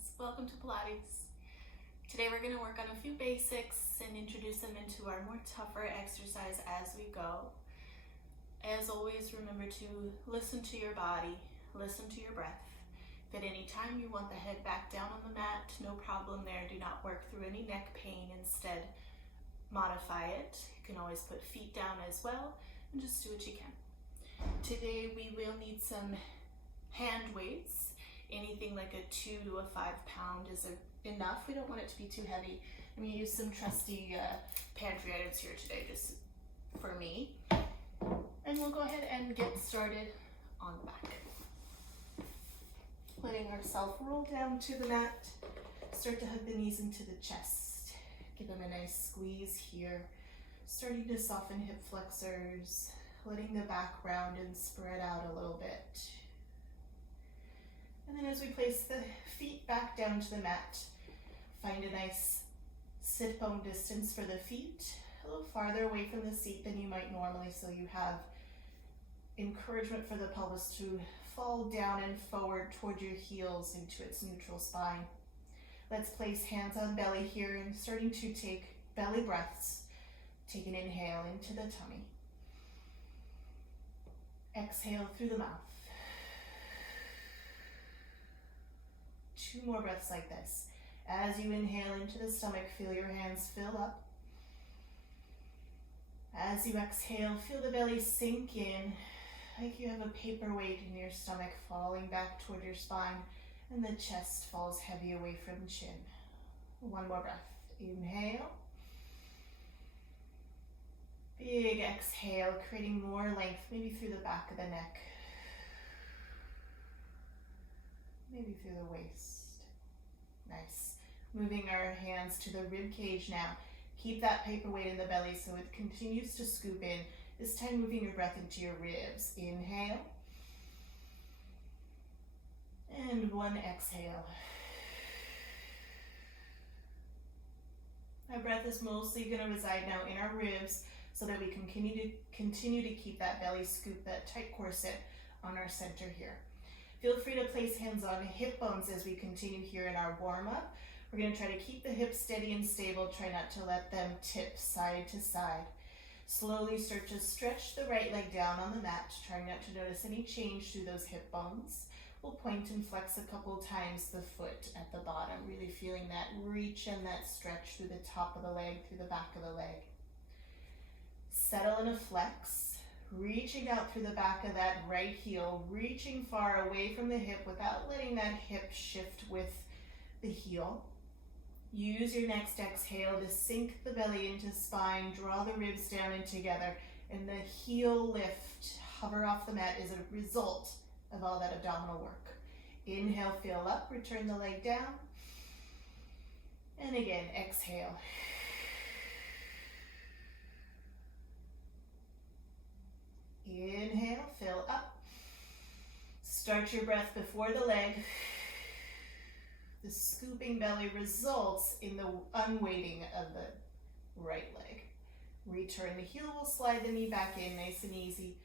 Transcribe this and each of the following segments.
guys, welcome to Pilates. Today we're going to work on a few basics and introduce them into our more tougher exercise as we go. As always, remember to listen to your body, listen to your breath. If at any time you want the head back down on the mat, no problem there. Do not work through any neck pain. Instead, modify it. You can always put feet down as well and just do what you can. Today we will need some hand weights. Anything like a 2 to a 5 pound is enough. We don't want it to be too heavy. I'm going to use some trusty pantry items here today just for me. And we'll go ahead and get started on the back. Letting ourselves roll down to the mat. Start to hug the knees into the chest. Give them a nice squeeze here. Starting to soften hip flexors. Letting the back round and spread out a little bit. And then as we place the feet back down to the mat, find a nice sit bone distance for the feet, a little farther away from the seat than you might normally, so you have encouragement for the pelvis to fall down and forward toward your heels into its neutral spine. Let's place hands on belly here and starting to take belly breaths. Take an inhale into the tummy. Exhale through the mouth. 2 more breaths like this. As you inhale into the stomach, feel your hands fill up. As you exhale, feel the belly sink in, like you have a paperweight in your stomach falling back toward your spine, and the chest falls heavy away from the chin. 1 more breath. Inhale. Big exhale, creating more length, maybe through the back of the neck. Maybe through the waist. Nice. Moving our hands to the rib cage now. Keep that paperweight in the belly so it continues to scoop in. This time moving your breath into your ribs. Inhale. And 1 exhale. Our breath is mostly going to reside now in our ribs so that we can continue to keep that belly scoop, that tight corset on our center here. Feel free to place hands on hip bones as we continue here in our warm-up. We're going to try to keep the hips steady and stable. Try not to let them tip side to side. Slowly start to stretch the right leg down on the mat, trying not to notice any change through those hip bones. We'll point and flex a couple times the foot at the bottom, really feeling that reach and that stretch through the top of the leg, through the back of the leg. Settle in a flex. Reaching out through the back of that right heel, reaching far away from the hip without letting that hip shift with the heel. Use your next exhale to sink the belly into spine, draw the ribs down and together, and the heel lift, hover off the mat is a result of all that abdominal work. Inhale, fill up, return the leg down. And again, exhale. Inhale, fill up. Start your breath before the leg. The scooping belly results in the unweighting of the right leg. Return the heel, will slide the knee back in nice and easy.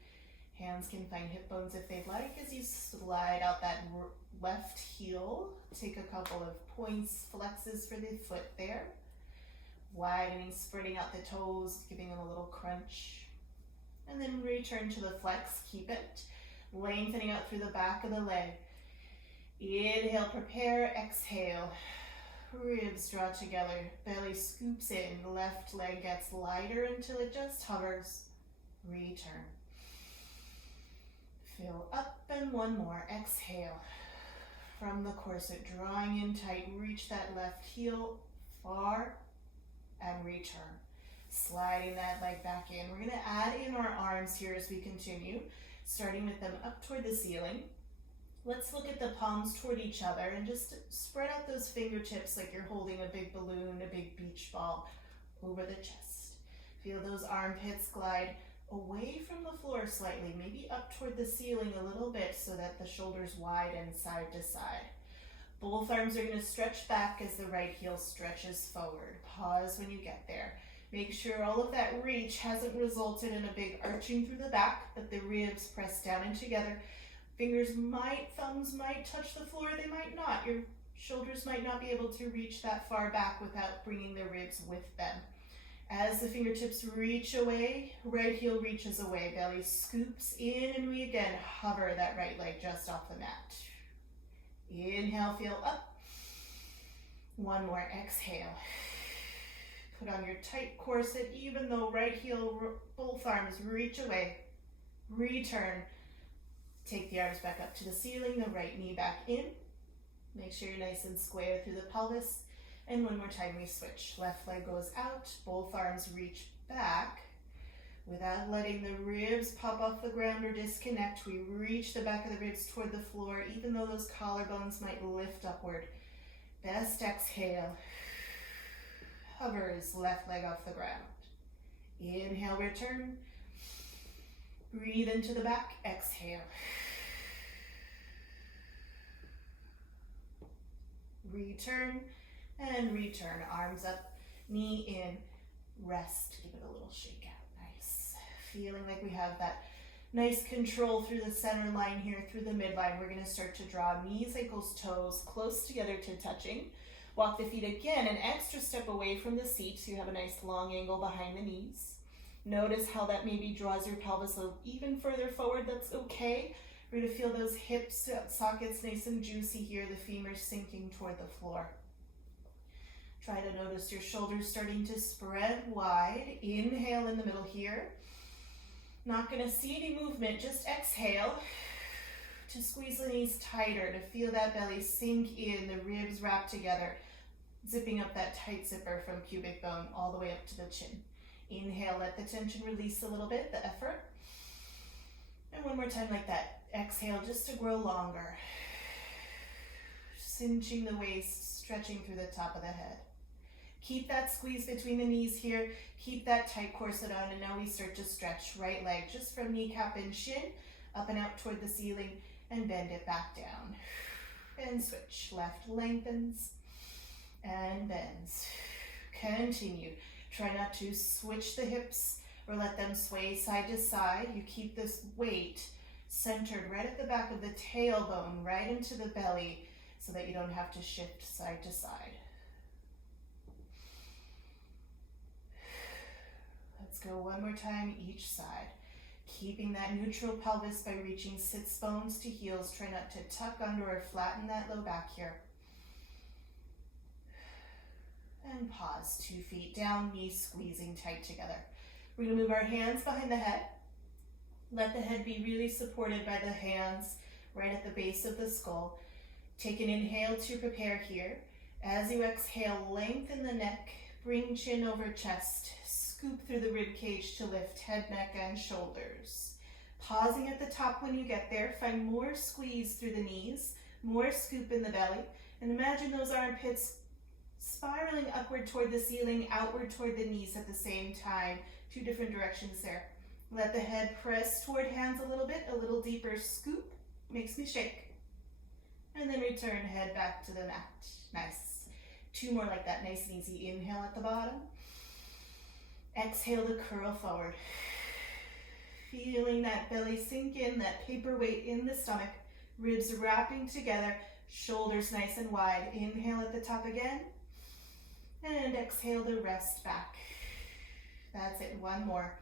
Hands can find hip bones if they'd like as you slide out that left heel. Take a couple of points, flexes for the foot there. Widening, spreading out the toes, giving them a little crunch. And then return to the flex, keep it. Lengthening out through the back of the leg. Inhale, prepare, exhale. Ribs draw together, belly scoops in, left leg gets lighter until it just hovers. Return. Fill up and 1 more, exhale. From the corset, drawing in tight, reach that left heel far and return. Sliding that leg back in. We're going to add in our arms here as we continue, starting with them up toward the ceiling. Let's look at the palms toward each other and just spread out those fingertips like you're holding a big balloon, a big beach ball over the chest. Feel those armpits glide away from the floor slightly, maybe up toward the ceiling a little bit so that the shoulders widen side to side. Both arms are going to stretch back as the right heel stretches forward. Pause when you get there. Make sure all of that reach hasn't resulted in a big arching through the back, but the ribs press down and together. Thumbs might touch the floor, they might not. You're Shoulders might not be able to reach that far back without bringing the ribs with them. As the fingertips reach away, right heel reaches away, belly scoops in, and we again hover that right leg just off the mat. Inhale, feel up. One more, exhale. Put on your tight corset, even though right heel, both arms reach away. Return. Take the arms back up to the ceiling, the right knee back in. Make sure you're nice and square through the pelvis. And one more time we switch. Left leg goes out, both arms reach back. Without letting the ribs pop off the ground or disconnect, we reach the back of the ribs toward the floor, even though those collarbones might lift upward. Best exhale. Hovers left leg off the ground. Inhale, return. Breathe into the back, exhale. Return and return. Arms up, knee in, rest. Give it a little shake out. Nice. Feeling like we have that nice control through the center line here, through the midline. We're going to start to draw knees, ankles, toes close together to touching. Walk the feet again an extra step away from the seat so you have a nice long angle behind the knees. Notice how that maybe draws your pelvis even further forward. That's okay. We're going to feel those hip sockets nice and juicy here, the femurs sinking toward the floor. Try to notice your shoulders starting to spread wide. Inhale in the middle here. Not going to see any movement, just exhale to squeeze the knees tighter, to feel that belly sink in, the ribs wrap together, zipping up that tight zipper from pubic bone all the way up to the chin. Inhale, let the tension release a little bit, the effort. And one more time like that. Exhale just to grow longer. Cinching the waist, stretching through the top of the head. Keep that squeeze between the knees here. Keep that tight corset on, and now we start to stretch right leg just from kneecap and shin, up and out toward the ceiling, and bend it back down. And switch. Left lengthens and bends. Continue. Try not to switch the hips or let them sway side to side. You keep this weight centered right at the back of the tailbone, right into the belly, so that you don't have to shift side to side. Let's go one more time each side. Keeping that neutral pelvis by reaching sits bones to heels. Try not to tuck under or flatten that low back here. And pause, 2 feet down, knees squeezing tight together. We're going to move our hands behind the head. Let the head be really supported by the hands right at the base of the skull. Take an inhale to prepare here. As you exhale, lengthen the neck, bring chin over chest, scoop through the rib cage to lift head, neck, and shoulders. Pausing at the top when you get there, find more squeeze through the knees, more scoop in the belly, and imagine those armpits spiraling upward toward the ceiling, outward toward the knees at the same time. 2 different directions there. Let the head press toward hands a little deeper scoop. Makes me shake. And then return head back to the mat. Nice. 2 more like that, nice and easy. Inhale at the bottom. Exhale to curl forward. Feeling that belly sink in, that paperweight in the stomach. Ribs wrapping together. Shoulders nice and wide. Inhale at the top again. And exhale to rest back. That's it. 1 more.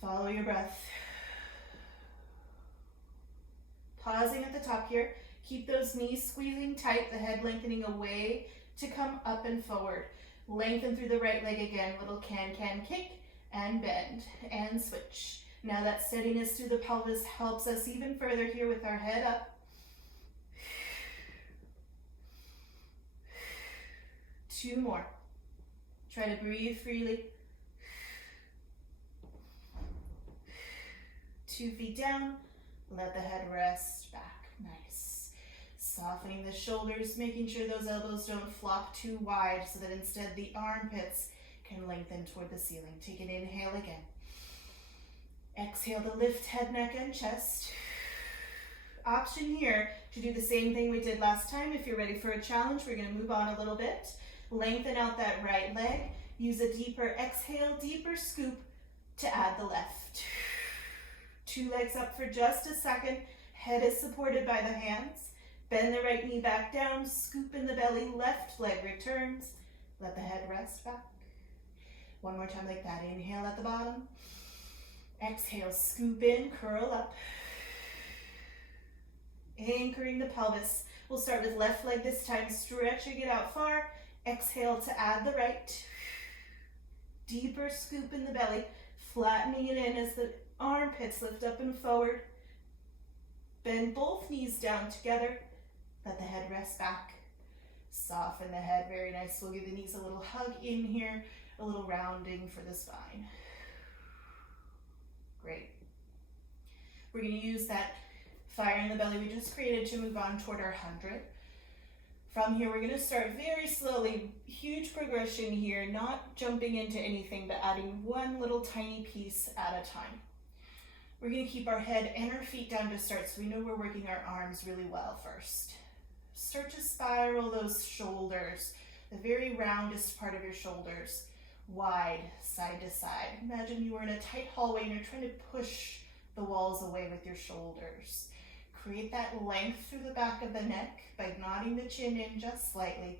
Follow your breath. Pausing at the top here. Keep those knees squeezing tight, the head lengthening away to come up and forward. Lengthen through the right leg again. Little can-can kick and bend and switch. Now that steadiness through the pelvis helps us even further here with our head up. 2 more. Try to breathe freely. 2 feet down. Let the head rest back. Nice. Softening the shoulders, making sure those elbows don't flop too wide so that instead the armpits can lengthen toward the ceiling. Take an inhale again. Exhale to lift head, neck, and chest. Option here to do the same thing we did last time. If you're ready for a challenge, we're going to move on a little bit. Lengthen out that right leg. Use a deeper exhale, deeper scoop to add the left. 2 legs up for just a second. Head is supported by the hands. Bend the right knee back down, scoop in the belly, left leg returns. Let the head rest back. One more time like that. Inhale at the bottom. Exhale, scoop in, curl up. Anchoring the pelvis. We'll start with left leg this time, stretching it out far. Exhale to add the right. Deeper scoop in the belly, flattening it in as the armpits lift up and forward. Bend both knees down together. Let the head rest back. Soften the head, very nice. We'll give the knees a little hug in here, a little rounding for the spine. Great. We're going to use that fire in the belly we just created to move on toward our 100. From here, we're going to start very slowly, huge progression here, not jumping into anything, but adding one little tiny piece at a time. We're going to keep our head and our feet down to start, so we know we're working our arms really well first. Start to spiral those shoulders, the very roundest part of your shoulders, wide, side to side. Imagine you were in a tight hallway and you're trying to push the walls away with your shoulders. Create that length through the back of the neck by nodding the chin in just slightly.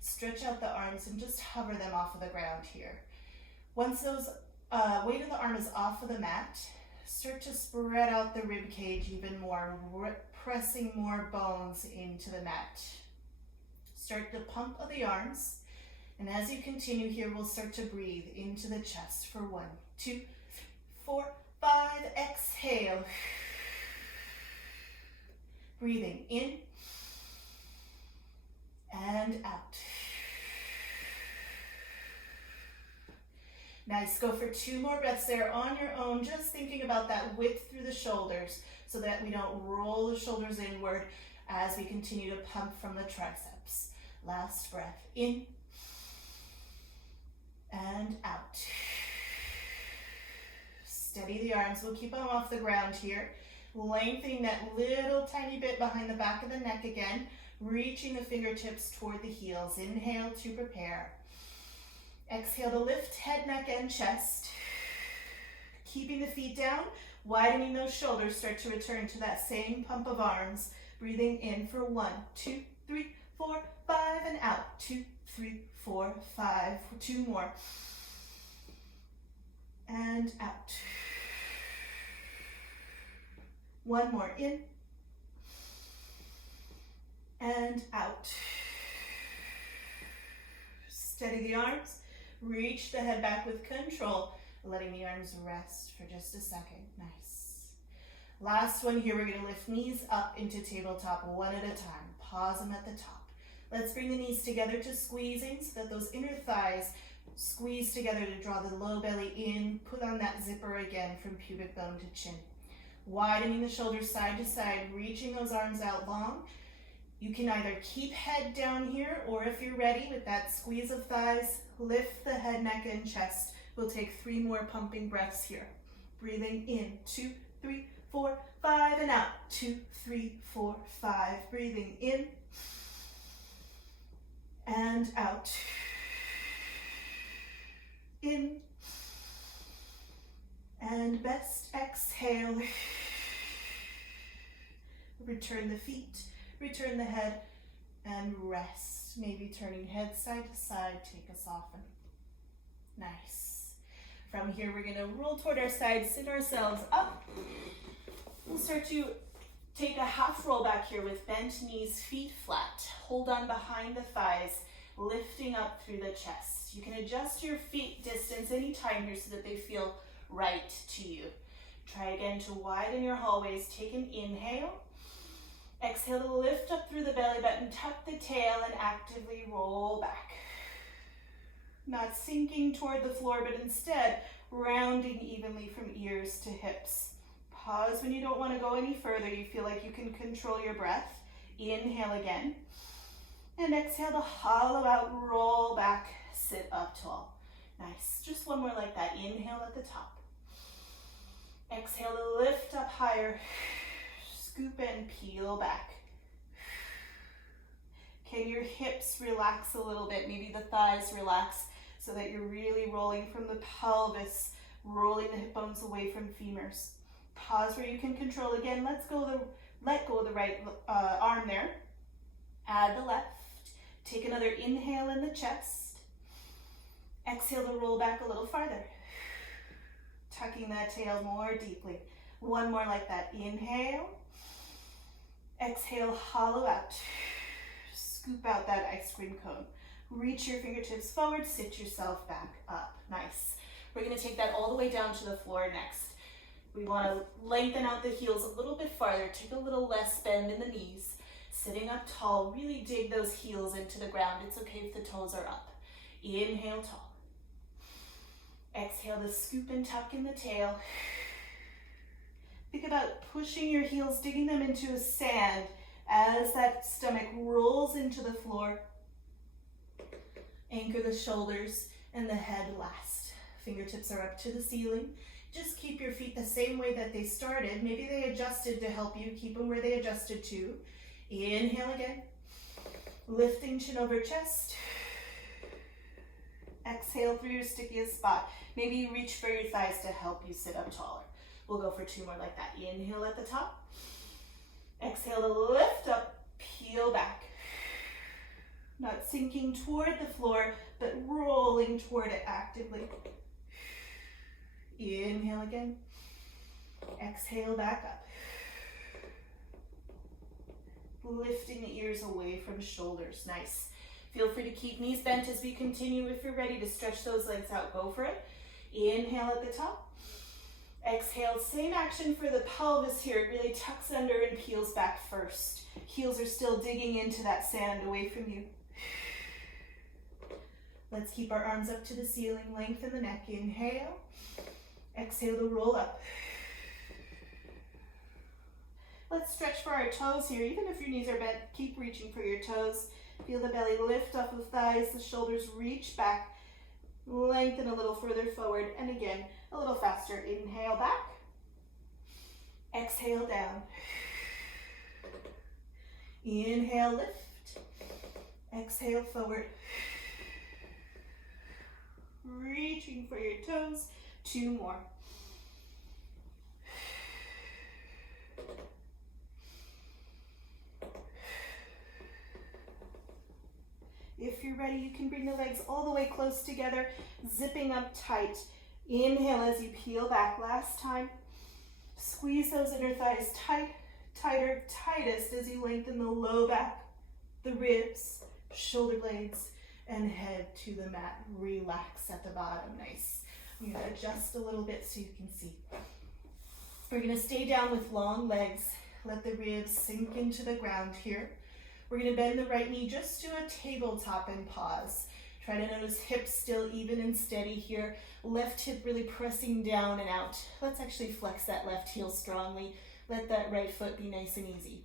Stretch out the arms and just hover them off of the ground here. Once those weight of the arm is off of the mat, start to spread out the rib cage even more, pressing more bones into the mat. Start the pump of the arms, and as you continue here, we'll start to breathe into the chest for 1, 2, 3, 4, 5. Exhale. Breathing in and out. Nice. Go for 2 more breaths there on your own, just thinking about that width through the shoulders so that we don't roll the shoulders inward as we continue to pump from the triceps. Last breath in and out. Steady the arms. We'll keep them off the ground here. Lengthening that little tiny bit behind the back of the neck again, reaching the fingertips toward the heels. Inhale to prepare. Exhale to lift head, neck, and chest. Keeping the feet down, widening those shoulders, start to return to that same pump of arms. Breathing in for 1, 2, 3, 4, 5, and out. 2, 3, 4, 5. 2 more. And out. 1 more, in and out. Steady the arms, reach the head back with control, letting the arms rest for just a second. Nice. Last one here, we're going to lift knees up into tabletop one at a time. Pause them at the top. Let's bring the knees together to squeezing so that those inner thighs squeeze together to draw the low belly in. Put on that zipper again from pubic bone to chin. Widening the shoulders side to side, reaching those arms out long. You can either keep head down here, or if you're ready with that squeeze of thighs, lift the head, neck, and chest. We'll take 3 more pumping breaths here. Breathing in, 2, 3, 4, 5, and out. 2, 3, 4, 5. Breathing in and out. In and best exhale. Return the feet, return the head, and rest. Maybe turning head side to side, take a soften. Nice. From here, we're gonna roll toward our side, sit ourselves up. We'll start to take a half roll back here with bent knees, feet flat. Hold on behind the thighs, lifting up through the chest. You can adjust your feet distance anytime here so that they feel right to you. Try again to widen your hallways. Take an inhale. Exhale to lift up through the belly button, tuck the tail, and actively roll back. Not sinking toward the floor, but instead rounding evenly from ears to hips. Pause when you don't want to go any further. You feel like you can control your breath. Inhale again. And exhale to hollow out, roll back, sit up tall. Nice. Just one more like that. Inhale at the top. Exhale to lift up higher. Scoop and peel back. Can your hips relax a little bit? Maybe the thighs relax so that you're really rolling from the pelvis, rolling the hip bones away from femurs. Pause where you can control again. Let go of the right arm there. inhale in the chest. Exhale to roll back a little farther. Tucking that tail more deeply. One more like that. Inhale. Exhale, hollow out. Scoop out that ice cream cone. Reach your fingertips forward, sit yourself back up. Nice. We're gonna take that all the way down to the floor next. We wanna lengthen out the heels a little bit farther, take a little less bend in the knees. Sitting up tall, really dig those heels into the ground. It's okay if the toes are up. Inhale, tall. Exhale to scoop and tuck in the tail. Think about pushing your heels, digging them into a sand as that stomach rolls into the floor. Anchor the shoulders and the head last. Fingertips are up to the ceiling. Just keep your feet the same way that they started. Maybe they adjusted to help you. Keep them where they adjusted to. Inhale again. Lifting chin over chest. Exhale through your stickiest spot. Maybe you reach for your thighs to help you sit up taller. We'll go for 2 more like that. Inhale at the top. Exhale to lift up, peel back. Not sinking toward the floor, but rolling toward it actively. Inhale again. Exhale back up. Lifting the ears away from shoulders. Nice. Feel free to keep knees bent as we continue. If you're ready to stretch those legs out, go for it. Inhale at the top. Exhale, same action for the pelvis here. It really tucks under and peels back first. Heels are still digging into that sand away from you. Let's keep our arms up to the ceiling. Lengthen the neck. Inhale. Exhale to roll up. Let's stretch for our toes here. Even if your knees are bent, keep reaching for your toes. Feel the belly lift off of thighs. The shoulders reach back. Lengthen a little further forward. And again, a little faster. Inhale back. Exhale down. Inhale, lift. Exhale forward. Reaching for your toes. 2 more. If you're ready, you can bring the legs all the way close together, zipping up tight. Inhale as you peel back. Last time. Squeeze those inner thighs tight, tighter, tightest as you lengthen the low back, the ribs, shoulder blades, and head to the mat. Relax at the bottom. Nice. I'm going to adjust a little bit so you can see. We're going to stay down with long legs. Let the ribs sink into the ground here. We're going to bend the right knee just to a tabletop and pause. Try to notice hips still even and steady here. Left hip really pressing down and out. Let's actually flex that left heel strongly. Let that right foot be nice and easy.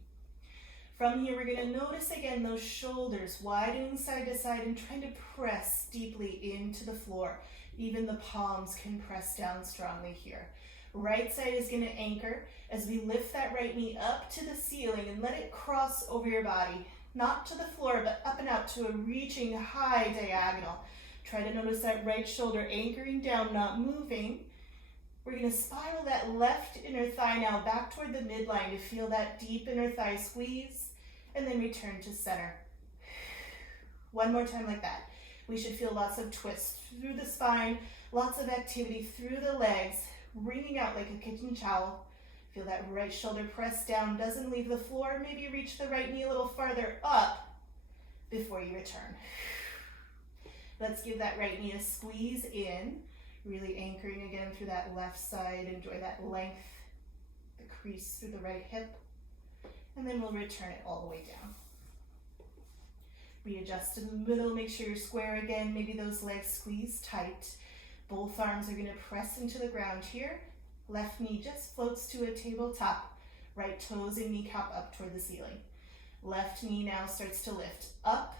From here, we're going to notice again those shoulders widening side to side and trying to press deeply into the floor. Even the palms can press down strongly here. Right side is going to anchor as we lift that right knee up to the ceiling and let it cross over your body. Not to the floor, but up and out to a reaching high diagonal. Try to notice that right shoulder anchoring down, not moving. We're going to spiral that left inner thigh now back toward the midline to feel that deep inner thigh squeeze, and then return to center. 1 more time like that. We should feel lots of twists through the spine, lots of activity through the legs, wringing out like a kitchen towel. Feel that right shoulder press down, doesn't leave the floor. Maybe reach the right knee a little farther up before you return. Let's give that right knee a squeeze in, really anchoring again through that left side. Enjoy that length, the crease through the right hip. And then we'll return it all the way down. Readjust in the middle, make sure you're square again. Maybe those legs squeeze tight. Both arms are going to press into the ground here. Left knee just floats to a tabletop. Right toes and kneecap up toward the ceiling. Left knee now starts to lift up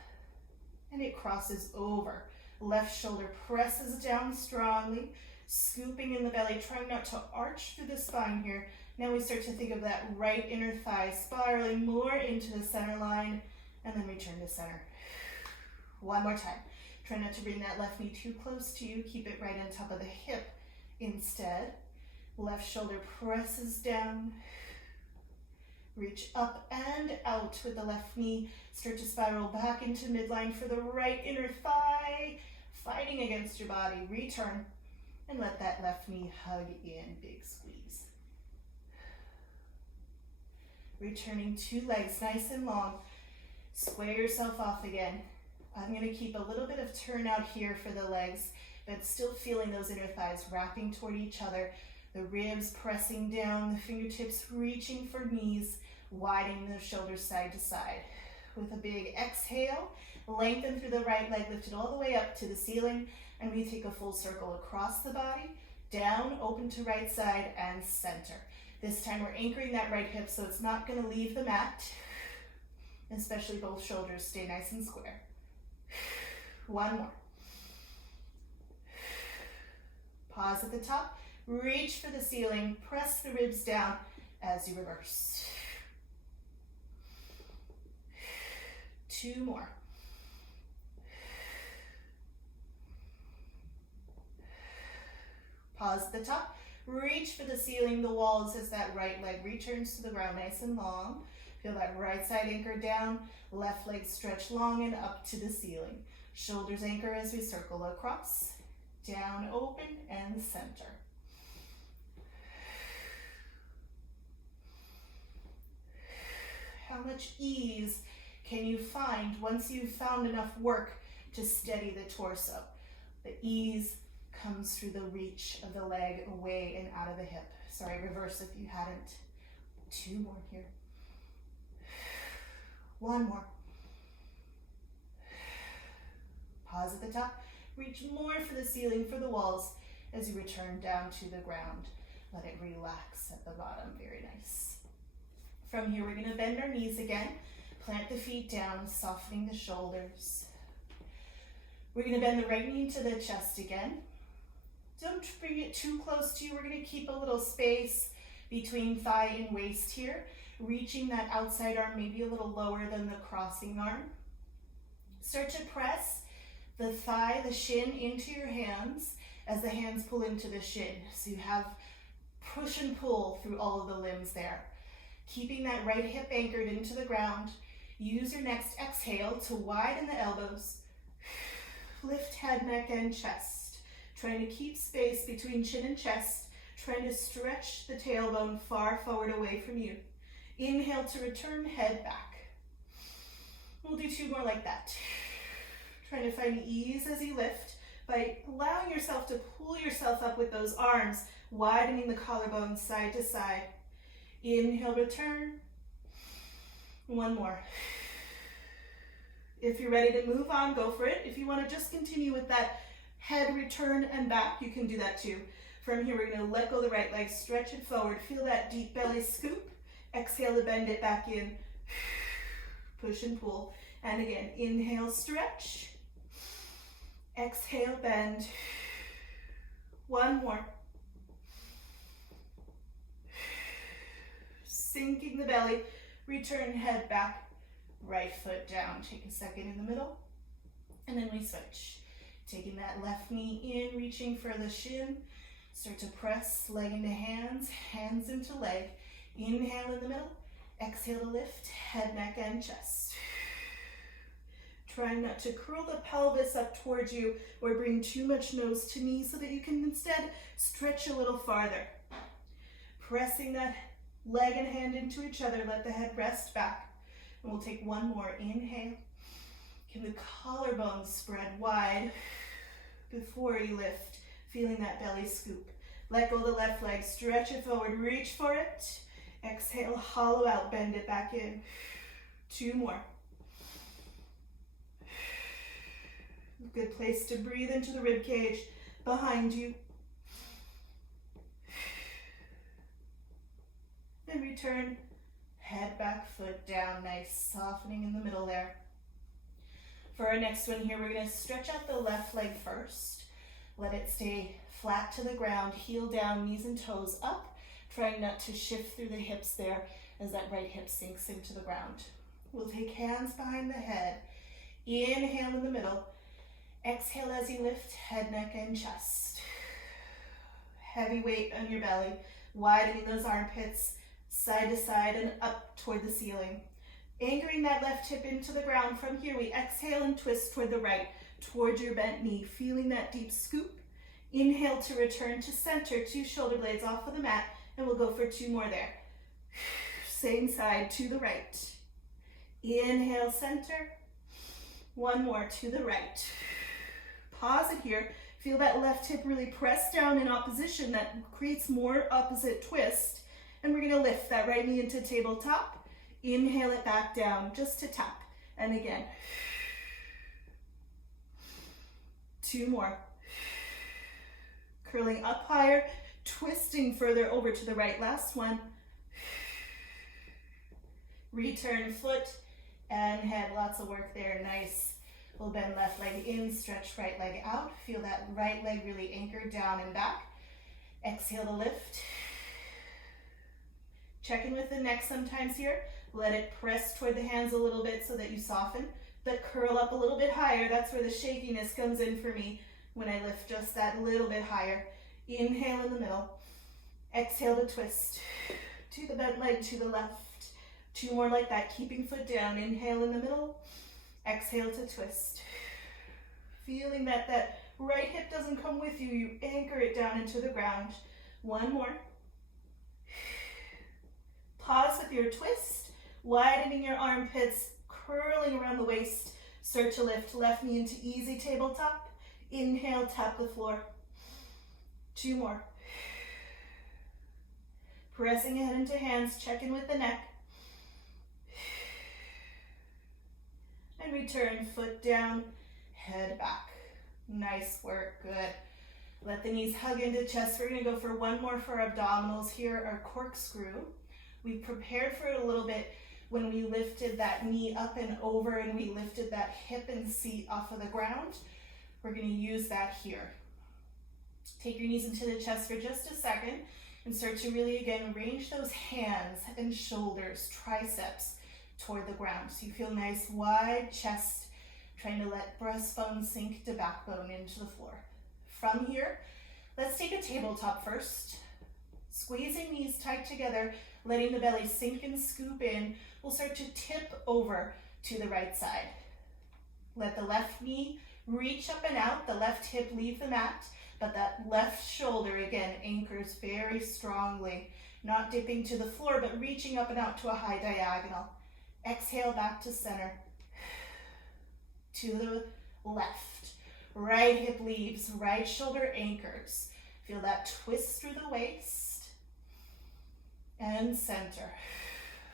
and it crosses over. Left shoulder presses down strongly, scooping in the belly, trying not to arch through the spine here. Now we start to think of that right inner thigh spiraling more into the center line and then return to center. 1 more time. Try not to bring that left knee too close to you. Keep it right on top of the hip instead. Left shoulder presses down. Reach up and out with the left knee. Start to spiral back into midline for the right inner thigh. Fighting against your body. Return and let that left knee hug in. Big squeeze. Returning 2 legs nice and long. Square yourself off again. I'm going to keep a little bit of turn out here for the legs, but still feeling those inner thighs wrapping toward each other. The ribs pressing down, the fingertips reaching for knees, widening the shoulders side to side. With a big exhale, lengthen through the right leg, lift it all the way up to the ceiling, and we take a full circle across the body, down, open to right side, and center. This time we're anchoring that right hip so it's not going to leave the mat, especially both shoulders stay nice and square. 1 more. Pause at the top, reach for the ceiling, press the ribs down as you reverse. 2 more. Pause at the top, reach for the ceiling, the walls as that right leg returns to the ground nice and long. Feel that right side anchor down, left leg stretch long and up to the ceiling. Shoulders anchor as we circle across, down, open, and center. How much ease can you find once you've found enough work to steady the torso? The ease comes through the reach of the leg away and out of the hip. Sorry, reverse if you hadn't. 2 more here. 1 more. Pause at the top. Reach more for the ceiling, for the walls, as you return down to the ground. Let it relax at the bottom. Very nice. From here, we're going to bend our knees again. Plant the feet down, softening the shoulders. We're going to bend the right knee into the chest again. Don't bring it too close to you. We're going to keep a little space between thigh and waist here. Reaching that outside arm maybe a little lower than the crossing arm. Start to press the thigh, the shin into your hands as the hands pull into the shin. So you have push and pull through all of the limbs there. Keeping that right hip anchored into the ground. Use your next exhale to widen the elbows. Lift head, neck, and chest. Trying to keep space between chin and chest. Trying to stretch the tailbone far forward away from you. Inhale to return, head back. We'll do 2 more like that. Trying to find ease as you lift by allowing yourself to pull yourself up with those arms, widening the collarbone side to side. Inhale, return. 1 more. If you're ready to move on, go for it. If you want to just continue with that head return and back, you can do that too. From here, we're going to let go the right leg, stretch it forward. Feel that deep belly scoop. Exhale to bend it back in. Push and pull. And again, inhale, stretch. Exhale, bend. 1 more. Sinking the belly, return head back, right foot down. Take a second in the middle, and then we switch. Taking that left knee in, reaching for the shin. Start to press leg into hands, hands into leg. Inhale in the middle, exhale to lift, head, neck, and chest. Trying not to curl the pelvis up towards you or bring too much nose to knee so that you can instead stretch a little farther. Pressing that leg and hand into each other, let the head rest back. And we'll take 1 more. Inhale. Can the collarbones spread wide before you lift, feeling that belly scoop. Let go of the left leg, stretch it forward, reach for it. Exhale, hollow out, bend it back in. 2 more. Good place to breathe into the rib cage behind you. Then return, head back, foot down, nice softening in the middle there. For our next one here, we're going to stretch out the left leg first. Let it stay flat to the ground, heel down, knees and toes up, trying not to shift through the hips there as that right hip sinks into the ground. We'll take hands behind the head, inhale in the middle, exhale as you lift, head, neck, and chest. Heavy weight on your belly, widening those armpits, side to side and up toward the ceiling. Anchoring that left hip into the ground. From here, we exhale and twist toward the right, towards your bent knee, feeling that deep scoop. Inhale to return to center, 2 shoulder blades off of the mat, and we'll go for 2 more there. Same side to the right. Inhale, center. 1 more to the right. Pause it here. Feel that left hip really press down in opposition. That creates more opposite twist. And we're gonna lift that right knee into tabletop. Inhale it back down just to tap. And again. 2 more. Curling up higher, twisting further over to the right. Last one. Return foot and head. Lots of work there. Nice. We'll bend left leg in, stretch right leg out. Feel that right leg really anchored down and back. Exhale to lift. Check in with the neck sometimes here. Let it press toward the hands a little bit so that you soften, but curl up a little bit higher. That's where the shakiness comes in for me when I lift just that little bit higher. Inhale in the middle. Exhale to twist. To the bent leg to the left. 2 more like that, keeping foot down. Inhale in the middle. Exhale to twist. Feeling that that right hip doesn't come with you. You anchor it down into the ground. 1 more. Pause with your twist. Widening your armpits. Curling around the waist. Start to lift. Left knee into easy tabletop. Inhale, tap the floor. 2 more. Pressing ahead into hands. Check in with the neck. And return, foot down, head back. Nice work, good. Let the knees hug into chest. We're gonna go for 1 more for our abdominals here, our corkscrew. We prepared for it a little bit when we lifted that knee up and over and we lifted that hip and seat off of the ground. We're gonna use that here. Take your knees into the chest for just a second and start to really, again, range those hands and shoulders, triceps, toward the ground. So you feel nice wide chest, trying to let breastbone sink to backbone into the floor. From here, let's take a tabletop first. Squeezing knees tight together, letting the belly sink and scoop in. We'll start to tip over to the right side. Let the left knee reach up and out, the left hip leave the mat, but that left shoulder, again, anchors very strongly, not dipping to the floor, but reaching up and out to a high diagonal. Exhale back to center, to the left. Right hip leaves, right shoulder anchors. Feel that twist through the waist. And center.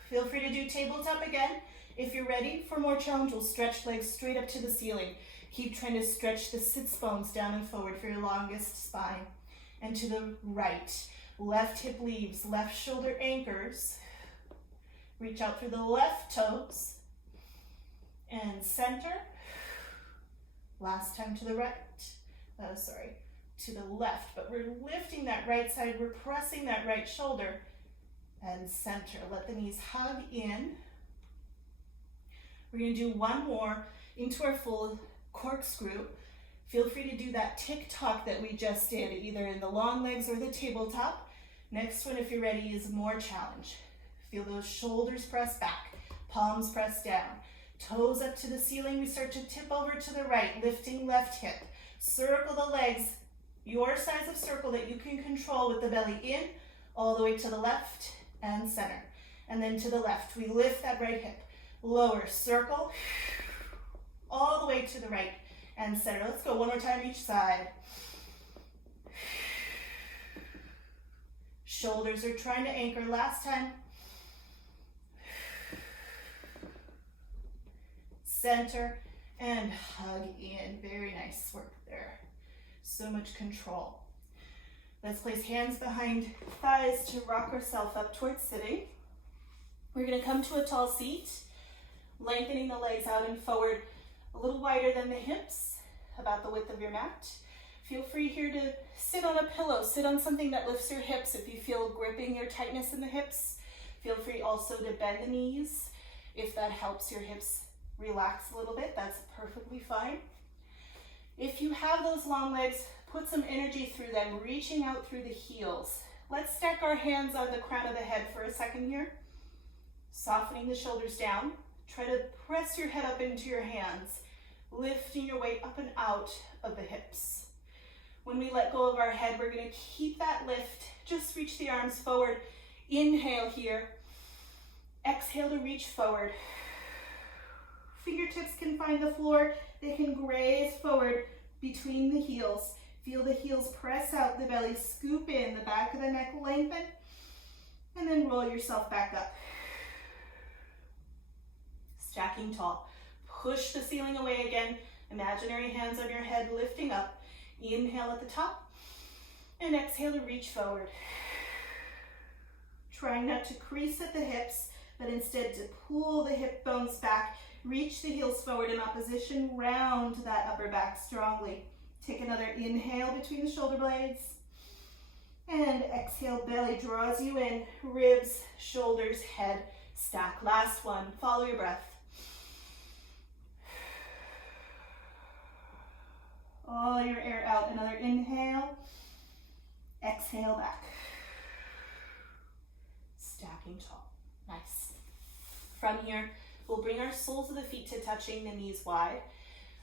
Feel free to do tabletop again. If you're ready for more challenge, we'll stretch legs straight up to the ceiling. Keep trying to stretch the sits bones down and forward for your longest spine. And to the right. Left hip leaves, left shoulder anchors. Reach out through the left toes and center. Last time to the right, to the left, but we're lifting that right side, we're pressing that right shoulder and center. Let the knees hug in. We're gonna do 1 more into our full corkscrew. Feel free to do that tick-tock that we just did, either in the long legs or the tabletop. Next one, if you're ready, is more challenge. Feel those shoulders press back, palms press down, toes up to the ceiling. We start to tip over to the right, lifting left hip. Circle the legs, your size of circle that you can control with the belly in, all the way to the left and center. And then to the left, we lift that right hip, lower, circle, all the way to the right and center. Let's go 1 more time each side. Shoulders are trying to anchor. Last time. Center and hug in. Very nice work there. So much control. Let's place hands behind thighs to rock ourselves up towards sitting. We're going to come to a tall seat, lengthening the legs out and forward a little wider than the hips, about the width of your mat. Feel free here to sit on a pillow, sit on something that lifts your hips. If you feel gripping your tightness in the hips, feel free also to bend the knees. If that helps your hips relax a little bit, that's perfectly fine. If you have those long legs, put some energy through them, reaching out through the heels. Let's stack our hands on the crown of the head for a second here. Softening the shoulders down. Try to press your head up into your hands, lifting your weight up and out of the hips. When we let go of our head, we're going to keep that lift. Just reach the arms forward. Inhale here. Exhale to reach forward. Fingertips can find the floor. They can graze forward between the heels. Feel the heels press out, the belly scoop in, the back of the neck lengthen, and then roll yourself back up. Stacking tall. Push the ceiling away again. Imaginary hands on your head lifting up. Inhale at the top, and exhale to reach forward. Trying not to crease at the hips, but instead to pull the hip bones back. Reach the heels forward in opposition. Round that upper back strongly. Take another inhale between the shoulder blades. And exhale, belly draws you in. Ribs, shoulders, head, stack. Last one. Follow your breath. All your air out. Another inhale. Exhale back. Stacking tall. Nice. From here, we'll bring our soles of the feet to touching, the knees wide.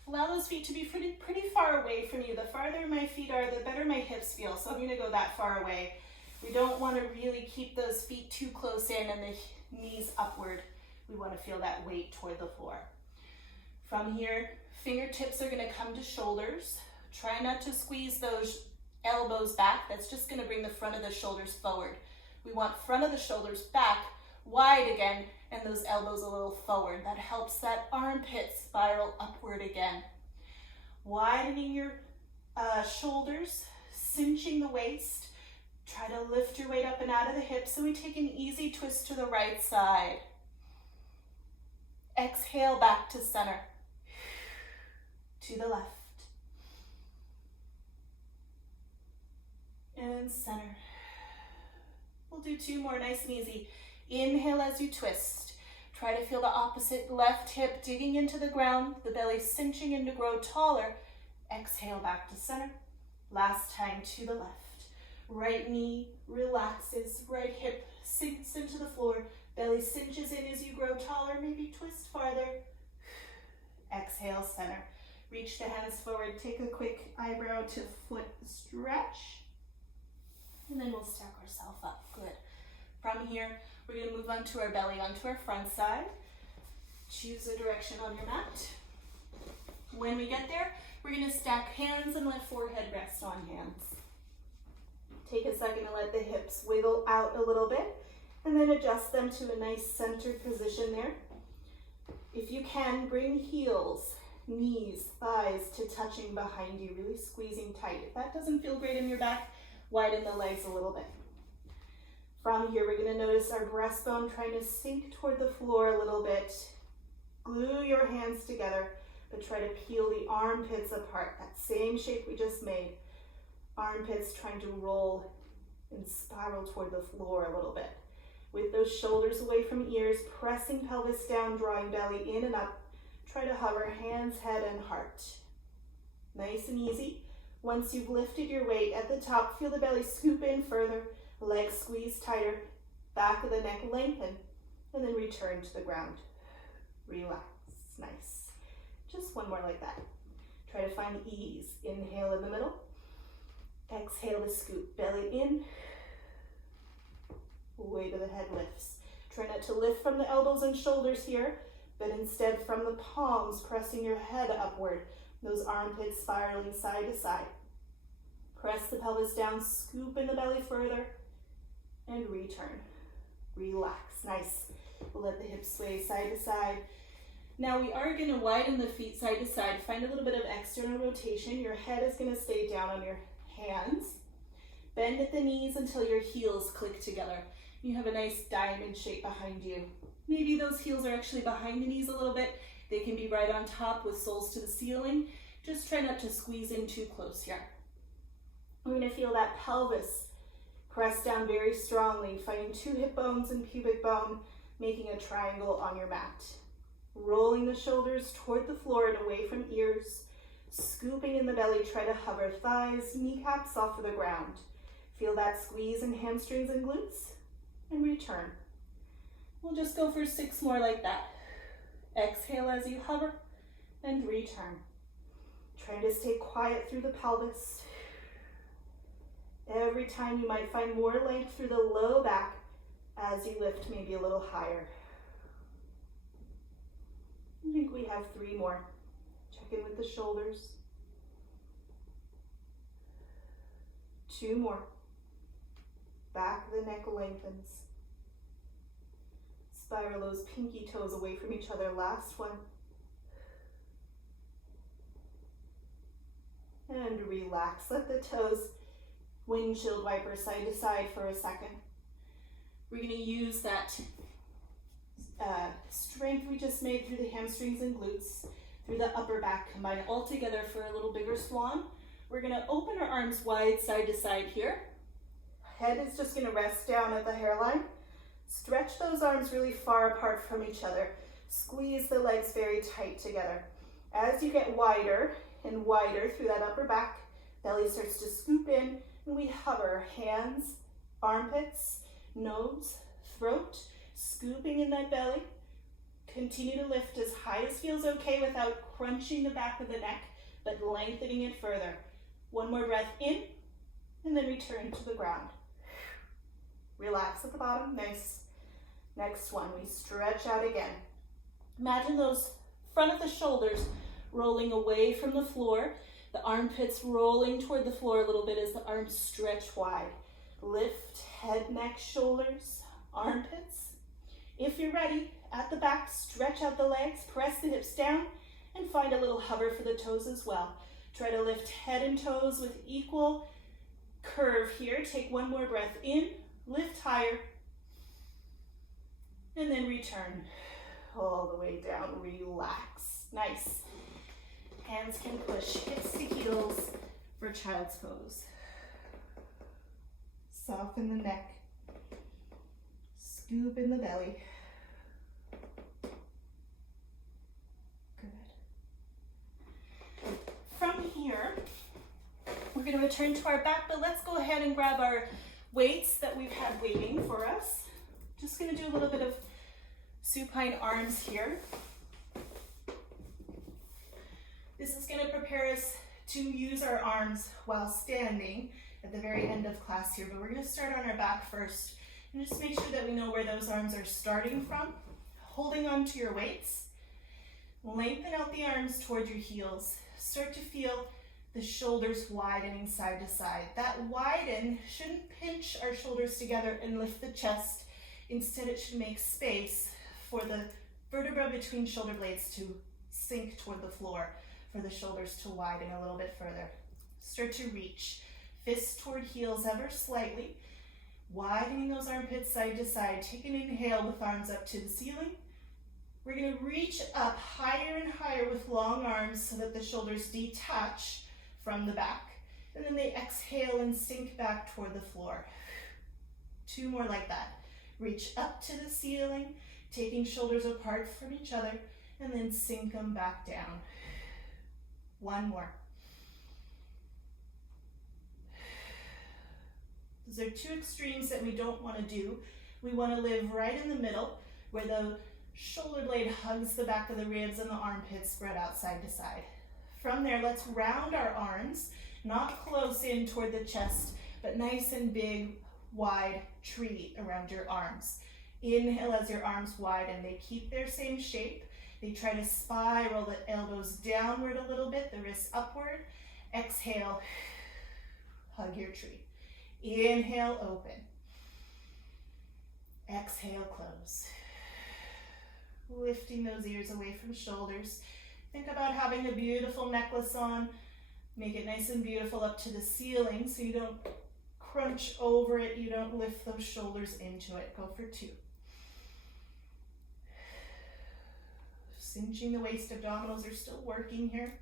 Allow those feet to be pretty far away from you. The farther my feet are, the better my hips feel. So I'm going to go that far away. We don't want to really keep those feet too close in and the knees upward. We want to feel that weight toward the floor. From here, fingertips are going to come to shoulders. Try not to squeeze those elbows back. That's just going to bring the front of the shoulders forward. We want front of the shoulders back, wide again, and those elbows a little forward. That helps that armpit spiral upward again. Widening your shoulders, cinching the waist. Try to lift your weight up and out of the hips, so we take an easy twist to the right side. Exhale back to center. To the left. And center. We'll do two more, nice and easy. Inhale as you twist. Try to feel the opposite left hip digging into the ground, the belly cinching in to grow taller. Exhale back to center. Last time to the left. Right knee relaxes, right hip sinks into the floor, belly cinches in as you grow taller, maybe twist farther. Exhale, center. Reach the hands forward, take a quick eyebrow to foot stretch, and then we'll stack ourselves up. Good. From here, we're going to move onto our belly, onto our front side. Choose a direction on your mat. When we get there, we're going to stack hands and let forehead rest on hands. Take a second to let the hips wiggle out a little bit, and then adjust them to a nice centered position there. If you can, bring heels, knees, thighs to touching behind you, really squeezing tight. If that doesn't feel great in your back, widen the legs a little bit. From here, we're going to notice our breastbone trying to sink toward the floor a little bit. Glue your hands together, but try to peel the armpits apart. That same shape we just made. Armpits trying to roll and spiral toward the floor a little bit. With those shoulders away from ears, pressing pelvis down, drawing belly in and up. Try to hover hands, head, and heart. Nice and easy. Once you've lifted your weight at the top, feel the belly scoop in further, legs squeeze tighter, back of the neck lengthen, and then return to the ground. Relax. Nice. Just one more like that. Try to find ease. Inhale in the middle. Exhale to scoop. Belly in. Weight of the head lifts. Try not to lift from the elbows and shoulders here, but instead from the palms, pressing your head upward. Those armpits spiraling side to side. Press the pelvis down, scoop in the belly further, and return. Relax. Nice. We'll let the hips sway side to side. Now we are going to widen the feet side to side. Find a little bit of external rotation. Your head is going to stay down on your hands. Bend at the knees until your heels click together. You have a nice diamond shape behind you. Maybe those heels are actually behind the knees a little bit. They can be right on top with soles to the ceiling. Just try not to squeeze in too close here. We're going to feel that pelvis press down very strongly, finding two hip bones and pubic bone, making a triangle on your mat. Rolling the shoulders toward the floor and away from ears. Scooping in the belly, try to hover thighs, kneecaps off of the ground. Feel that squeeze in hamstrings and glutes, and return. We'll just go for 6 more like that. Exhale as you hover, and return. Trying to stay quiet through the pelvis. Every time you might find more length through the low back as you lift maybe a little higher. I think we have 3 more. Check in with the shoulders. 2 more. Back of the neck lengthens. Spiral those pinky toes away from each other. Last one. And relax. Let the toes windshield wiper side to side for a second. We're going to use that strength we just made through the hamstrings and glutes, through the upper back, combine it all together for a little bigger swan. We're going to open our arms wide side to side here. Head is just going to rest down at the hairline. Stretch those arms really far apart from each other. Squeeze the legs very tight together. As you get wider and wider through that upper back, belly starts to scoop in, and we hover. Hands, armpits, nose, throat, scooping in that belly. Continue to lift as high as feels okay without crunching the back of the neck, but lengthening it further. 1 more breath in, and then return to the ground. Relax at the bottom, nice. Next one, we stretch out again. Imagine those front of the shoulders rolling away from the floor, the armpits rolling toward the floor a little bit as the arms stretch wide. Lift head, neck, shoulders, armpits. If you're ready, at the back, stretch out the legs, press the hips down, and find a little hover for the toes as well. Try to lift head and toes with equal curve here. Take 1 more breath in, lift higher, and then return all the way down. Relax. Nice. Hands can push hips to heels for child's pose. Soften the neck. Scoop in the belly. Good. From here, we're going to return to our back, but let's go ahead and grab our weights that we've had waiting for us. Just going to do a little bit of supine arms here. This is going to prepare us to use our arms while standing at the very end of class here, but we're going to start on our back first and just make sure that we know where those arms are starting from. Holding on to your weights, lengthen out the arms toward your heels. Start to feel the shoulders widening side to side. That widen shouldn't pinch our shoulders together and lift the chest. Instead, it should make space for the vertebra between shoulder blades to sink toward the floor, for the shoulders to widen a little bit further. Start to reach. Fists toward heels ever slightly. Widening those armpits side to side. Take an inhale with arms up to the ceiling. We're going to reach up higher and higher with long arms so that the shoulders detach from the back. And then they exhale and sink back toward the floor. 2 more like that. Reach up to the ceiling, taking shoulders apart from each other, and then sink them back down. 1 more. Those are 2 extremes that we don't want to do. We want to live right in the middle where the shoulder blade hugs the back of the ribs and the armpits spread out side to side. From there, let's round our arms, not close in toward the chest, but nice and big, wide tree around your arms. Inhale as your arms widen. They keep their same shape. They try to spiral the elbows downward a little bit, the wrists upward. Exhale, hug your tree. Inhale, open. Exhale, close. Lifting those ears away from shoulders. Think about having a beautiful necklace on. Make it nice and beautiful up to the ceiling so you don't crunch over it, you don't lift those shoulders into it. Go for 2. Cinching the waist, abdominals are still working here.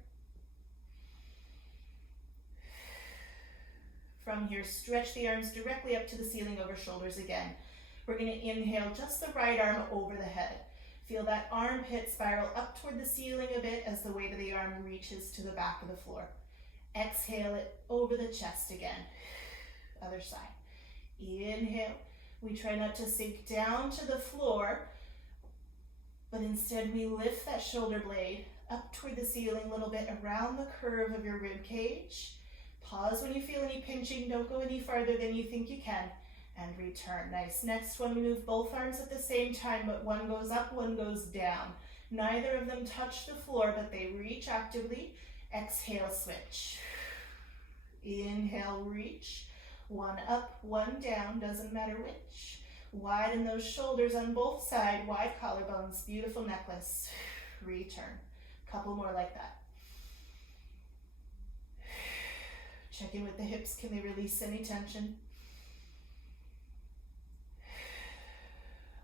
From here, stretch the arms directly up to the ceiling over shoulders again. We're going to inhale just the right arm over the head. Feel that armpit spiral up toward the ceiling a bit as the weight of the arm reaches to the back of the floor. Exhale it over the chest again. Other side. Inhale. We try not to sink down to the floor, but instead we lift that shoulder blade up toward the ceiling a little bit around the curve of your rib cage. Pause when you feel any pinching. Don't go any farther than you think you can. And return. Nice. Next one, we move both arms at the same time, but one goes up, one goes down. Neither of them touch the floor, but they reach actively. Exhale, switch. Inhale, reach. One up, one down, doesn't matter which. Widen those shoulders on both sides, wide collarbones, beautiful necklace. Return. Couple more like that. Check in with the hips. Can they release any tension?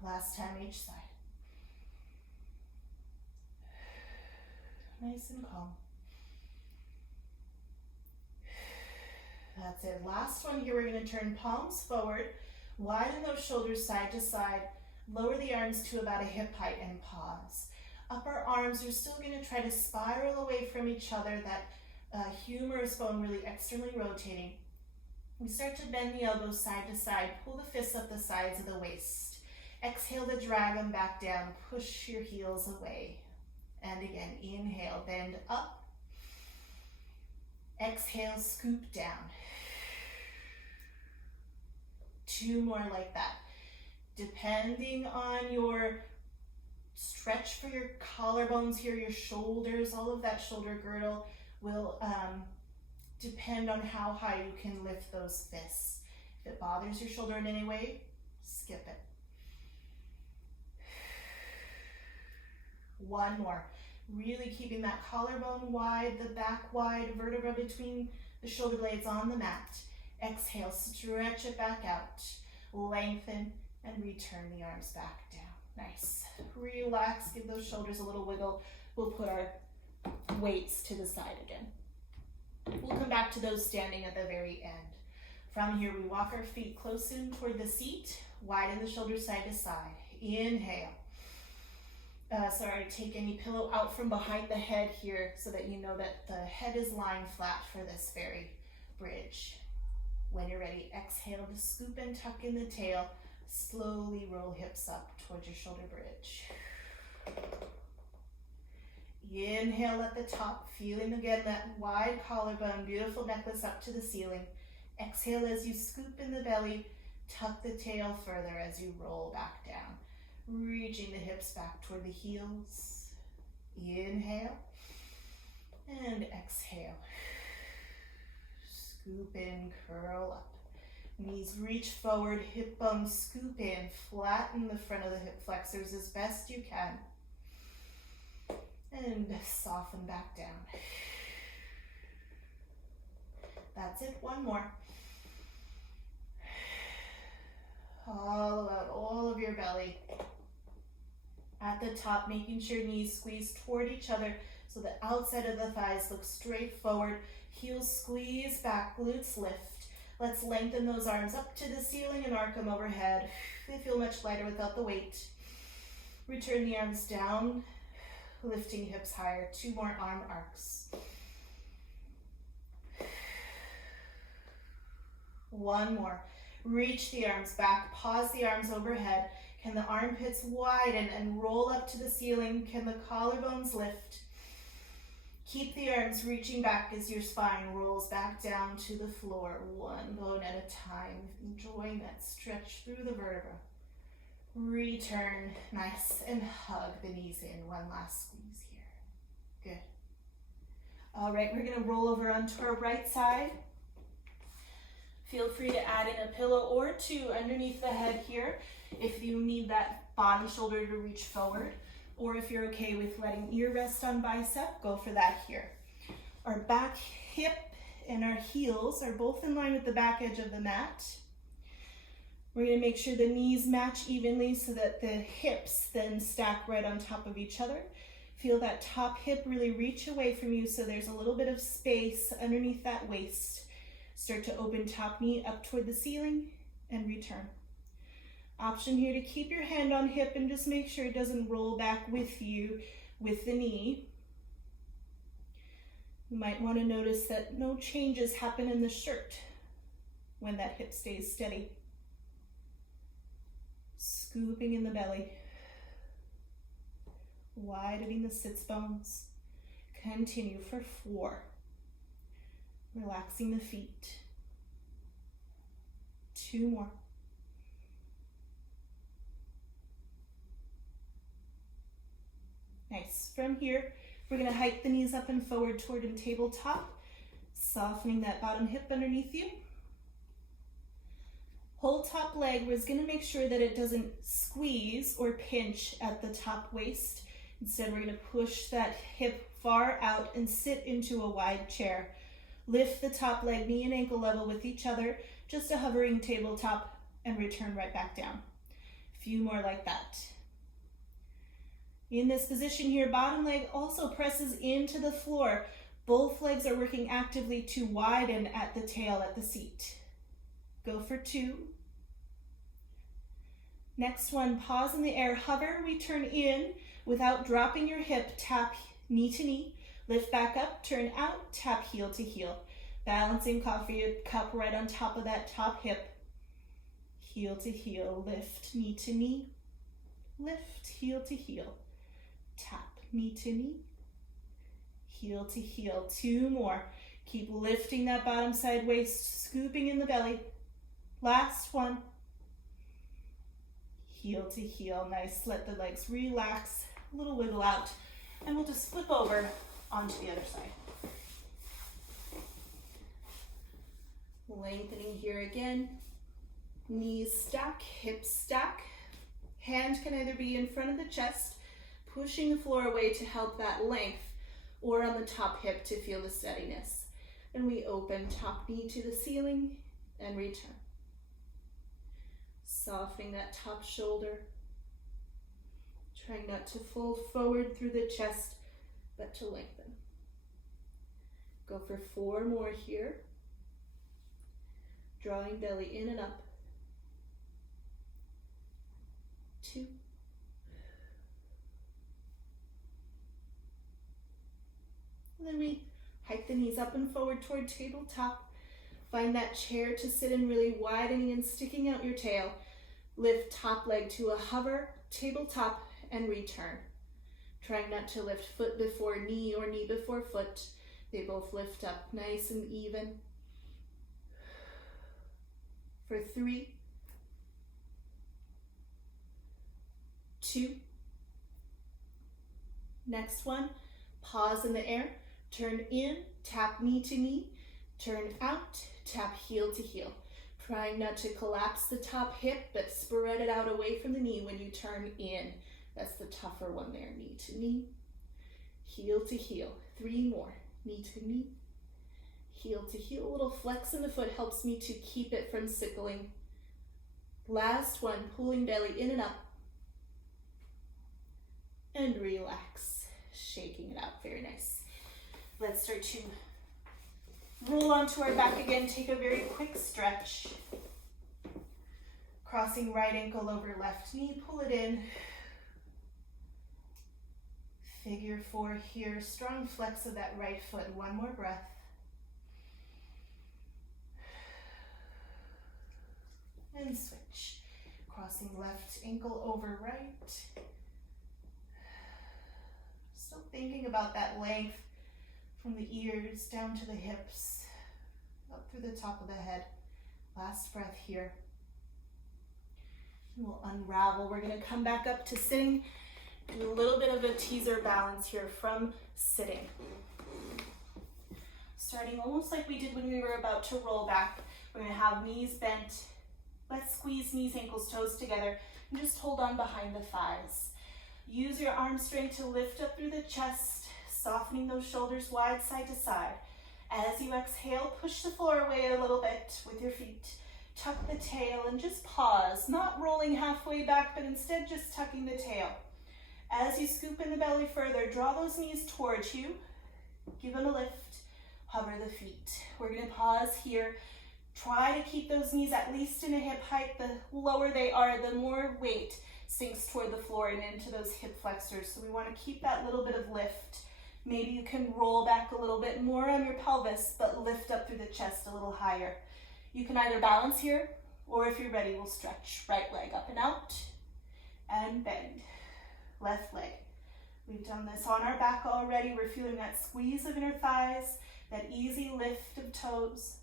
Last time each side. Nice and calm. That's it. Last one here, we're going to turn palms forward, widen those shoulders side to side, lower the arms to about a hip height and pause. Upper arms are still going to try to spiral away from each other, that humerus bone really externally rotating. We start to bend the elbows side to side, pull the fists up the sides of the waist. Exhale to drag them back down, push your heels away. And again, inhale, bend up. Exhale, scoop down. 2 more like that. Depending on your stretch for your collarbones here, your shoulders, all of that shoulder girdle will depend on how high you can lift those fists. If it bothers your shoulder in any way, skip it. 1 more. Really keeping that collarbone wide, the back wide, vertebra between the shoulder blades on the mat. Exhale, stretch it back out. Lengthen and return the arms back down. Nice. Relax, give those shoulders a little wiggle. We'll put our weights to the side again. We'll come back to those standing at the very end. From here, we walk our feet close in toward the seat, widen the shoulders side to side. Inhale. Take any pillow out from behind the head here so that you know that the head is lying flat for this very bridge. When you're ready, exhale to scoop and tuck in the tail. Slowly roll hips up towards your shoulder bridge. Inhale at the top, feeling again that wide collarbone, beautiful necklace up to the ceiling. Exhale as you scoop in the belly, tuck the tail further as you roll back down. Reaching the hips back toward the heels. Inhale and exhale. Scoop in, curl up. Knees reach forward, hip bones scoop in, flatten the front of the hip flexors as best you can. And soften back down. That's it, 1 more. Hollow out all of your belly. At the top, making sure knees squeeze toward each other so the outside of the thighs look straight forward. Heels squeeze back, glutes lift. Let's lengthen those arms up to the ceiling and arc them overhead. They feel much lighter without the weight. Return the arms down, lifting hips higher. 2 more arm arcs. 1 more. Reach the arms back, pause the arms overhead. Can the armpits widen and roll up to the ceiling? Can the collarbones lift? Keep the arms reaching back as your spine rolls back down to the floor, 1 bone at a time, enjoying that stretch through the vertebra. Return, nice, and hug the knees in. 1 last squeeze here. Good. All right, we're gonna roll over onto our right side. Feel free to add in a pillow or 2 underneath the head here if you need that bottom shoulder to reach forward, or if you're okay with letting ear rest on bicep, go for that here. Our back hip and our heels are both in line with the back edge of the mat. We're going to make sure the knees match evenly so that the hips then stack right on top of each other. Feel that top hip really reach away from you so there's a little bit of space underneath that waist. Start to open top knee up toward the ceiling and return. Option here to keep your hand on hip and just make sure it doesn't roll back with you with the knee. You might want to notice that no changes happen in the shirt. when that hip stays steady. Scooping in the belly. Widening the sits bones. Continue for 4. Relaxing the feet. 2 more. Nice. From here, we're going to hike the knees up and forward toward a tabletop, softening that bottom hip underneath you. Whole top leg, we're going to make sure that it doesn't squeeze or pinch at the top waist. Instead, we're going to push that hip far out and sit into a wide chair. Lift the top leg, knee and ankle level with each other, just a hovering tabletop, and return right back down. A few more like that. In this position here, bottom leg also presses into the floor. Both legs are working actively to widen at the tail at the seat. Go for 2. Next one, pause in the air, hover, return in without dropping your hip, tap knee to knee, lift back up, turn out, tap heel to heel. Balancing coffee cup right on top of that top hip. Heel to heel, lift, knee to knee, lift, heel to heel. Tap, knee to knee, heel to heel. 2 more. Keep lifting that bottom side waist, scooping in the belly. Last one. Heel to heel. Nice. Let the legs relax, a little wiggle out, and we'll just flip over onto the other side. Lengthening here again. Knees stack, hips stack. Hand can either be in front of the chest, pushing the floor away to help that length, or on the top hip to feel the steadiness. And we open top knee to the ceiling and return. Softening that top shoulder. Trying not to fold forward through the chest, but to lengthen. Go for 4 more here. Drawing belly in and up. 2. And then we hike the knees up and forward toward tabletop. Find that chair to sit in, really widening and sticking out your tail. Lift top leg to a hover, tabletop, and return. Trying not to lift foot before knee or knee before foot. They both lift up nice and even. For 3, 2. Next one, pause in the air. Turn in, tap knee to knee, turn out, tap heel to heel. Trying not to collapse the top hip, but spread it out away from the knee when you turn in. That's the tougher one there. Knee to knee, heel to heel. 3 more. Knee to knee, heel to heel. A little flex in the foot helps me to keep it from sickling. Last one, pulling belly in and up. And relax. Shaking it out. Very nice. Let's start to roll onto our back again. Take a very quick stretch. Crossing right ankle over left knee. Pull it in. Figure 4 here. Strong flex of that right foot. 1 more breath. And switch. Crossing left ankle over right. Still thinking about that length from the ears down to the hips, up through the top of the head. Last breath here. And we'll unravel. We're going to come back up to sitting. Do a little bit of a teaser balance here from sitting. Starting almost like we did when we were about to roll back. We're going to have knees bent. Let's squeeze knees, ankles, toes together, and just hold on behind the thighs. Use your arm strength to lift up through the chest, softening those shoulders wide side to side. As you exhale, push the floor away a little bit with your feet. Tuck the tail and just pause, not rolling halfway back, but instead just tucking the tail. As you scoop in the belly further, draw those knees towards you. Give them a lift. Hover the feet. We're going to pause here. Try to keep those knees at least in a hip height. The lower they are, the more weight sinks toward the floor and into those hip flexors. So we want to keep that little bit of lift. Maybe you can roll back a little bit more on your pelvis, but lift up through the chest a little higher. You can either balance here, or if you're ready, we'll stretch right leg up and out, and bend. Left leg. We've done this on our back already. We're feeling that squeeze of inner thighs, that easy lift of toes.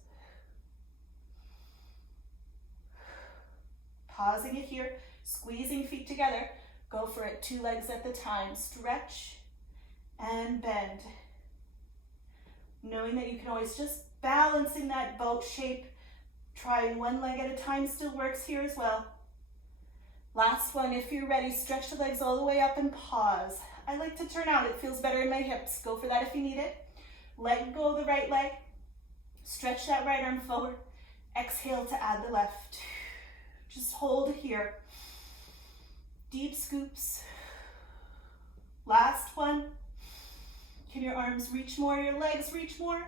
Pausing it here, squeezing feet together. Go for it, 2 legs at the time. Stretch and bend. Knowing that you can always just balance in that boat shape. Trying 1 leg at a time still works here as well. Last one, if you're ready, stretch the legs all the way up and pause. I like to turn out, it feels better in my hips. Go for that if you need it. Let go of the right leg. Stretch that right arm forward. Exhale to add the left. Just hold here. Deep scoops. Last one. Can your arms reach more, your legs reach more?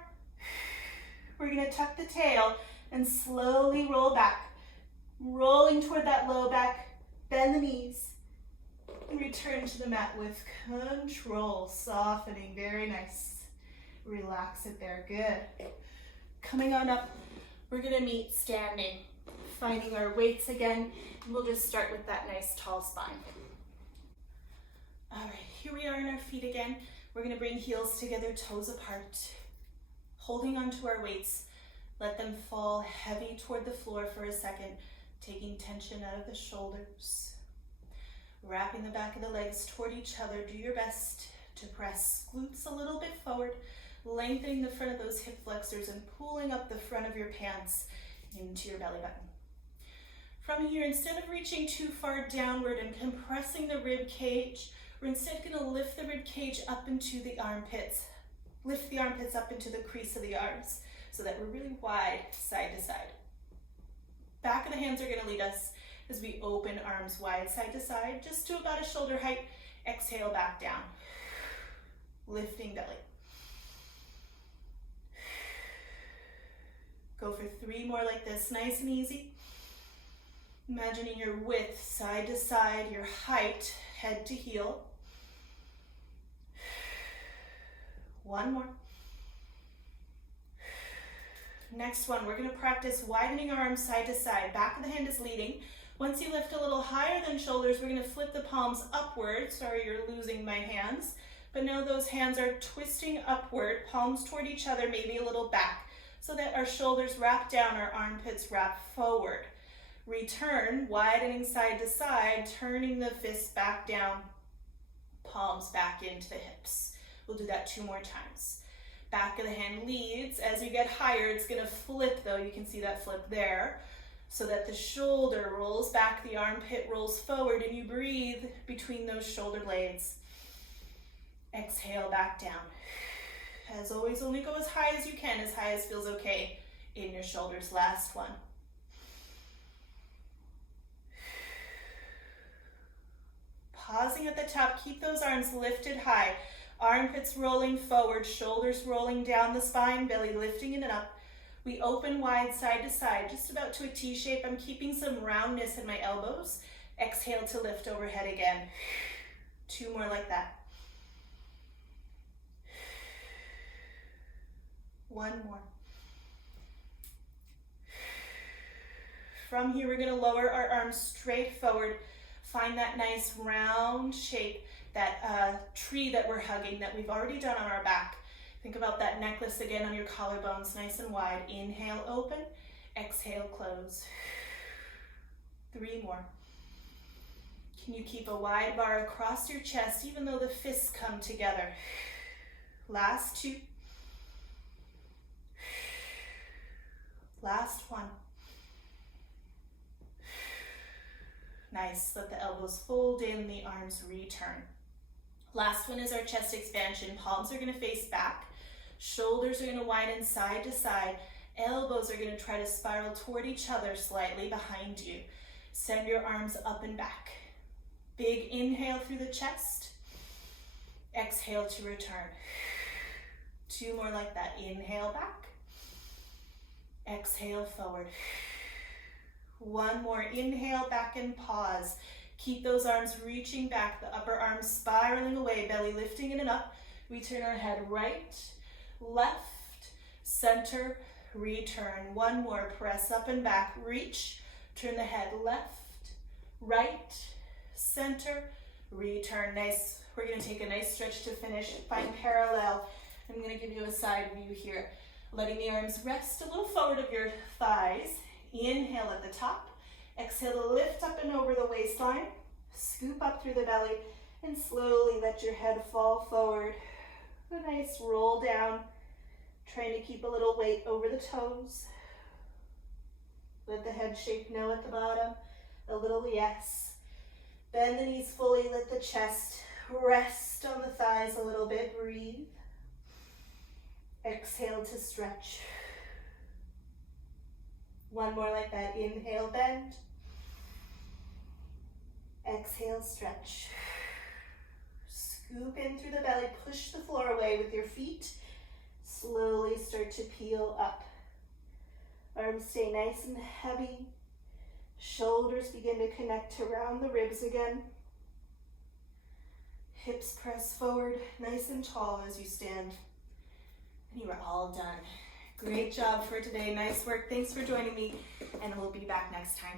We're gonna tuck the tail and slowly roll back. Rolling toward that low back, bend the knees. And return to the mat with control, softening, very nice. Relax it there, good. Coming on up, we're gonna meet standing. Finding our weights again, and we'll just start with that nice tall spine. All right, here we are on our feet again. We're gonna bring heels together, toes apart. Holding onto our weights, let them fall heavy toward the floor for a second, taking tension out of the shoulders. Wrapping the back of the legs toward each other. Do your best to press glutes a little bit forward, lengthening the front of those hip flexors and pulling up the front of your pants into your belly button. From here, instead of reaching too far downward and compressing the rib cage, we're instead going to lift the rib cage up into the armpits. Lift the armpits up into the crease of the arms so that we're really wide side to side. Back of the hands are going to lead us as we open arms wide side to side, just to about a shoulder height. Exhale back down. Lifting belly. Go for 3 more like this, nice and easy. Imagining your width side to side, your height head to heel. 1 more. Next one, we're going to practice widening our arms side to side. Back of the hand is leading. Once you lift a little higher than shoulders, we're going to flip the palms upward. Sorry, you're losing my hands. But now those hands are twisting upward, palms toward each other, maybe a little back, so that our shoulders wrap down, our armpits wrap forward. Return, widening side to side, turning the fists back down, palms back into the hips. We'll do that 2 more times. Back of the hand leads. As you get higher, it's going to flip though. You can see that flip there. So that the shoulder rolls back, the armpit rolls forward, and you breathe between those shoulder blades. Exhale back down. As always, only go as high as you can, as high as feels okay in your shoulders. Last one. Pausing at the top, keep those arms lifted high. Armpits rolling forward, shoulders rolling down the spine, belly lifting in and up. We open wide side to side, just about to a T shape. I'm keeping some roundness in my elbows. Exhale to lift overhead again. 2 more like that. 1 more. From here, we're going to lower our arms straight forward. Find that nice round shape, that tree that we're hugging that we've already done on our back. Think about that necklace again on your collarbones, nice and wide. Inhale, open. Exhale, close. 3 more. Can you keep a wide bar across your chest even though the fists come together? Last 2. Last 1. Nice, let the elbows fold in, the arms return. Last one is our chest expansion. Palms are going to face back. Shoulders are going to widen side to side. Elbows are going to try to spiral toward each other slightly behind you. Send your arms up and back. Big inhale through the chest. Exhale to return. 2 more like that. Inhale back. Exhale forward. 1 more. Inhale back and pause. Keep those arms reaching back, the upper arms spiraling away, belly lifting in and up. We turn our head right, left, center, return. One more, press up and back, reach, turn the head left, right, center, return. Nice. We're gonna take a nice stretch to finish. Find parallel. I'm gonna give you a side view here. Letting the arms rest a little forward of your thighs. Inhale at the top. Exhale to lift up and over the waistline. Scoop up through the belly and slowly let your head fall forward. A nice roll down. Trying to keep a little weight over the toes. Let the head shake no at the bottom. A little yes. Bend the knees fully. Let the chest rest on the thighs a little bit. Breathe. Exhale to stretch. One more like that. Inhale, bend. Exhale, stretch. Scoop in through the belly. Push the floor away with your feet. Slowly start to peel up. Arms stay nice and heavy. Shoulders begin to connect around the ribs again. Hips press forward, nice and tall as you stand. And you are all done. Great job for today. Nice work. Thanks for joining me, and we'll be back next time.